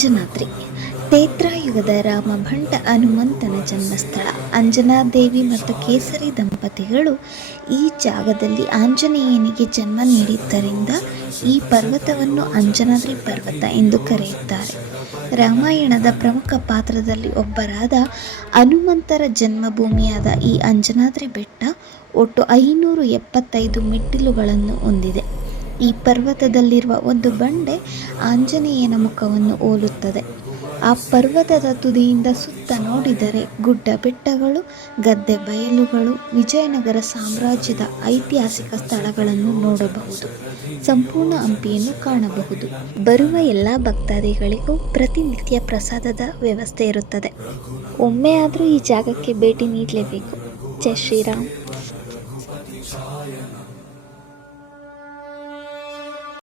ಅಂಜನಾದ್ರಿ ತ್ರೇತಾಯುಗದ ರಾಮಭಂಟ ಹನುಮಂತನ ಜನ್ಮಸ್ಥಳ. ಅಂಜನಾದೇವಿ ಮತ್ತು ಕೇಸರಿ ದಂಪತಿಗಳು ಈ ಜಾಗದಲ್ಲಿ ಆಂಜನೇಯನಿಗೆ ಜನ್ಮ ನೀಡಿದ್ದರಿಂದ ಈ ಪರ್ವತವನ್ನು ಅಂಜನಾದ್ರಿ ಪರ್ವತ ಎಂದು ಕರೆಯುತ್ತಾರೆ. ರಾಮಾಯಣದ ಪ್ರಮುಖ ಪಾತ್ರದಲ್ಲಿ ಒಬ್ಬರಾದ ಹನುಮಂತರ ಜನ್ಮಭೂಮಿಯಾದ ಈ ಅಂಜನಾದ್ರಿ ಬೆಟ್ಟ ಒಟ್ಟು 575 ಮೆಟ್ಟಿಲುಗಳನ್ನು ಹೊಂದಿದೆ. ಈ ಪರ್ವತದಲ್ಲಿರುವ ಒಂದು ಬಂಡೆ ಆಂಜನೇಯನ ಮುಖವನ್ನು ಹೋಲುತ್ತದೆ. ಆ ಪರ್ವತದ ತುದಿಯಿಂದ ಸುತ್ತ ನೋಡಿದರೆ ಗುಡ್ಡ ಬೆಟ್ಟಗಳು, ಗದ್ದೆ ಬಯಲುಗಳು, ವಿಜಯನಗರ ಸಾಮ್ರಾಜ್ಯದ ಐತಿಹಾಸಿಕ ಸ್ಥಳಗಳನ್ನು ನೋಡಬಹುದು. ಸಂಪೂರ್ಣ ಹಂಪಿಯನ್ನು ಕಾಣಬಹುದು. ಬರುವ ಎಲ್ಲ ಭಕ್ತಾದಿಗಳಿಗೂ ಪ್ರತಿನಿತ್ಯ ಪ್ರಸಾದದ ವ್ಯವಸ್ಥೆ ಇರುತ್ತದೆ. ಒಮ್ಮೆ ಆದರೂ ಈ ಜಾಗಕ್ಕೆ ಭೇಟಿ ನೀಡಲೇಬೇಕು. ಜೈ ಶ್ರೀರಾಮ್.